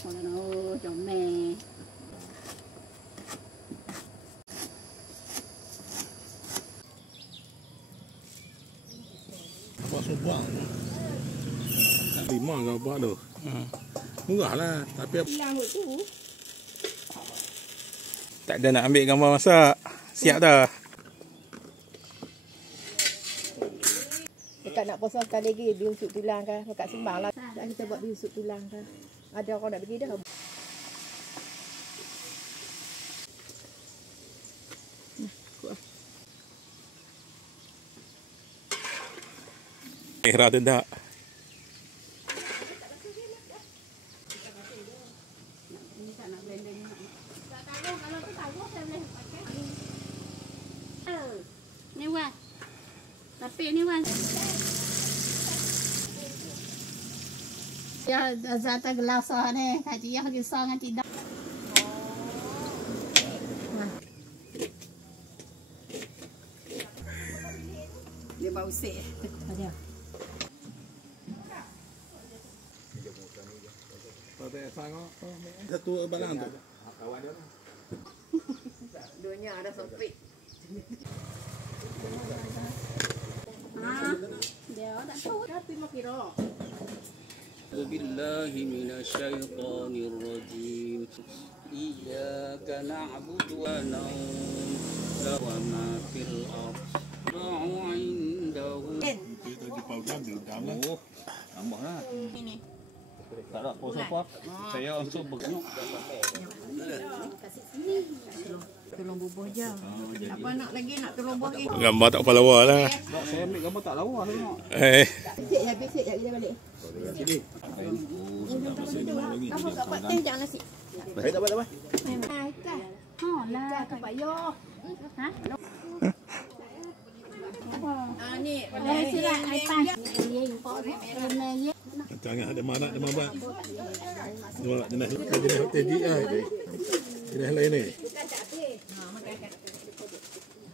Kalau nak comel. Buat subang. 5 kau buat tu. Murah lah. Tapi Hilang kot tu. Tak ada nak ambil gambar masak. Siap dah. Dekat nak posongkan lagi biusuk tulang kan. Dekat sembang lah. Tak kita buat biusuk tulang kan. Ada orang nak pergi dah. Merah tu tak. Ini tak nak blender ni. Tak taruh. Kalau tu taruh saya boleh pakai. Ni Wan. Tapi ni Wan. Ya, zat gelas ni. Kaji yang risau dengan tidak. Dia bau sik. Ada. satu balang tu. Dunia ada sempit. Dia tak tahu. Tapi mau kira. Billahi minasyaitonir rajim. Iyyaka na'budu wa nasta'in wa ma fil ardi indahu. Kita di program di dalam. Oh, tambahlah. Ini. Tak ada apa-apa. Saya untuk bergerak. Tolong bubuh je. Apa nak lagi nak tolong bubuh lagi? Gambar tak apa lawa lah. Saya ambil gambar tak lawa tengok. Sikit habis sikit kita balik. Apa kat pak teh jangan nasi. Baik tak apa. Oh lah, tu payah. Ha? Ni. Sila iPad. Ye, import. Ye. Jangan ada mana ada mabak. Dua jenis hotel di jenis lain ni.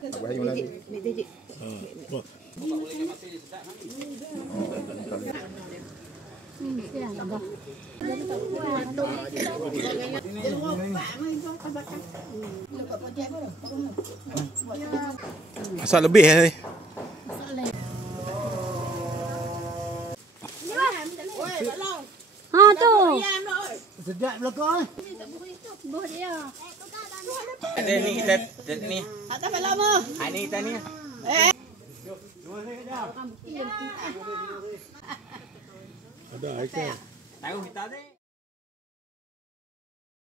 Apa yang lagi? Ni tejik. Wah. Sila dah. Masak lebih ni. Ha tu. Sedap belakang. Buh dia. Ada ni. Tak apa lama. Ini tadi. Ada ikan. Tahu kita ada.